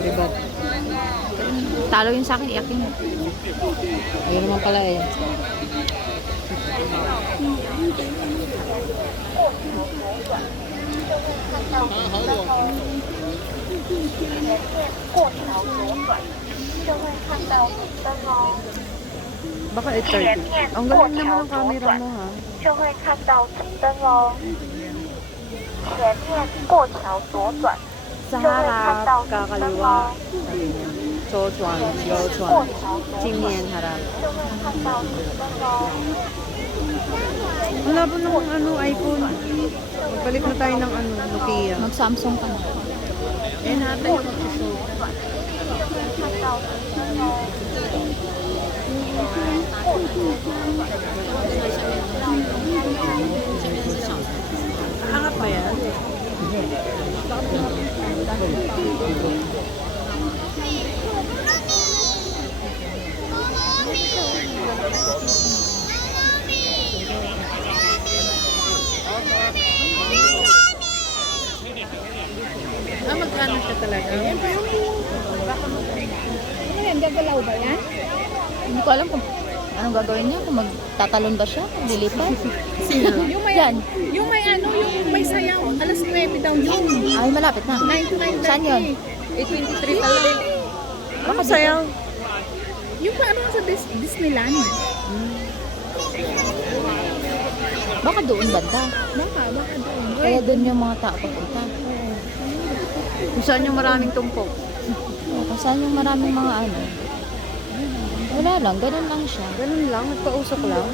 Libat. Talo yun sa akin, iyak yun. Ayun naman pala eh. Baka 8:30. Ang galing naman ng camera mo ha. 就会看到红灯哦。前面过桥左转， Sa 就会看到 harap, 红灯 kakaliwa. 哦。 Chochuan, 过 Yochuan. 桥左 Chimien 转， harap. 就会看到红灯哦。 Wala po ng iPhone. Magpalit na tayo ng Nokia. Mag-Samsung ka na. Eh, natin yung mag-show. 看到红灯哦。 Angat ba yan? Magkano siya talaga? Ano yan? Gagalaw ba yan? Hindi ko alam kung anong gagawin niya. Kung magtatalon ba siya, lilipat. Yung may, Yan. yung may ano, yung may sayaw. Alas 9 daw yun. Ay, malapit na. 9 to 9:30. Saan yun? 8:23 pa lang. Ano sayaw? Yung parang sa Disneyland. Baka doon banda. Baka doon. Kaya doon yung mga tao papunta. Kung saan yung maraming tumpok? O, kung saan yung maraming mga ano. Wala lang, ganun lang siya. Ganun lang, nagpausok lang.